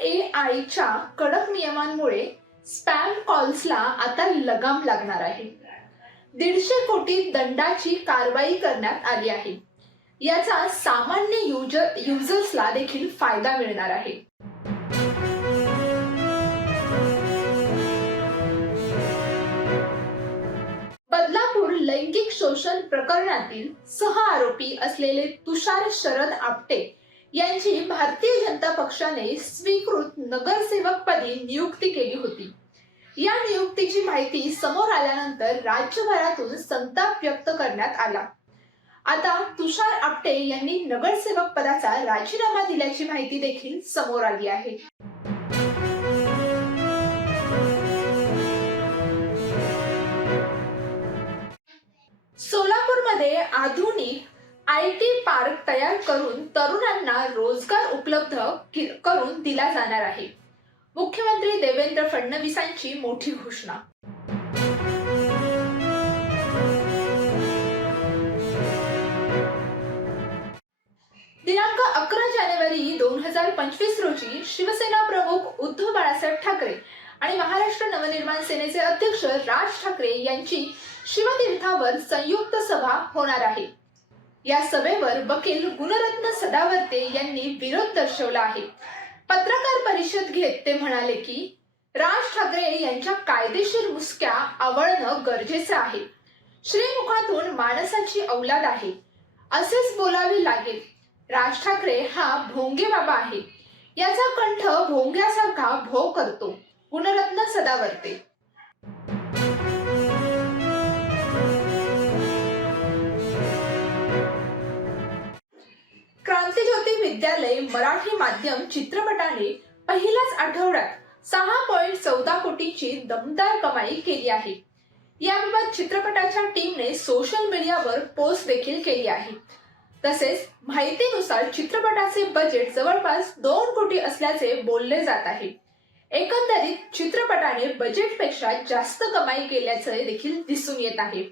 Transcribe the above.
एआयच्या कडक नियमांमुळे स्पॅम कॉल्सला आता लगाम लागणार आहे. 150 कोटी दंडाची कारवाई करण्यात आली आहे. याचा सामान्य युजर्सला देखील फायदा मिळणार आहे. बदलापूर लैंगिक शोषण प्रकरणातील सहआरोपी असलेले तुषार शरद आपटे यांची भारतीय जनता पक्षाने स्वीकृत नगरसेवकपदी नियुक्ती केली होती. या नियुक्तीची माहिती समोर आल्यानंतर राज्यभरातून संताप व्यक्त करण्यात आला. आता तुषार आपटे यांनी नगरसेवक पदाचा राजीनामा दिल्याची माहिती देखील समोर आली आहे. सोलापूरमध्ये आधुनिक IT पार्क तयार करून तरुणांना रोजगार उपलब्ध करून दिला जाणार आहे. मुख्यमंत्री देवेंद्र फडणवीसांची मोठी घोषणा. दिनांक 11 जानेवारी 2025 रोजी शिवसेना प्रमुख उद्धव बाळासाहेब ठाकरे आणि महाराष्ट्र नवनिर्माण सेनेचे अध्यक्ष राज ठाकरे यांची शिवतीर्थावर संयुक्त सभा होणार आहे. या सभेवर वकील गुणरत्न सदावर्ते यांनी विरोध दर्शवला आहे. पत्रकार परिषद घेत ते म्हणाले की राज ठाकरे यांच्या कायदेशीर मुसक्या आवळणं गरजेचं आहे. श्रीमुखातून माणसाची औलाद आहे असेच बोलावे लागेल. राज ठाकरे हा भोंगे बाबा आहे. याचा कंठ भोंग्यासारखा भो करतो. गुणरत्न सदावर्ते. क्रांतिज्योती विद्यालय मराठी माध्यम चित्रपटाने पहिल्याच आठवड्यात 6.14 कोटीची दमदार कमाई केली आहे. याबाबत चित्रपटाच्या टीमने सोशल मीडियावर पोस्ट देखील केली आहे. तसेच माहितीनुसार चित्रपटाचे बजेट जवळपास 2 कोटी असल्याचे बोलले जात आहे. एकंदरीत चित्रपटाने बजेटपेक्षा जास्त कमाई केल्याचे देखील दिसून येत आहे.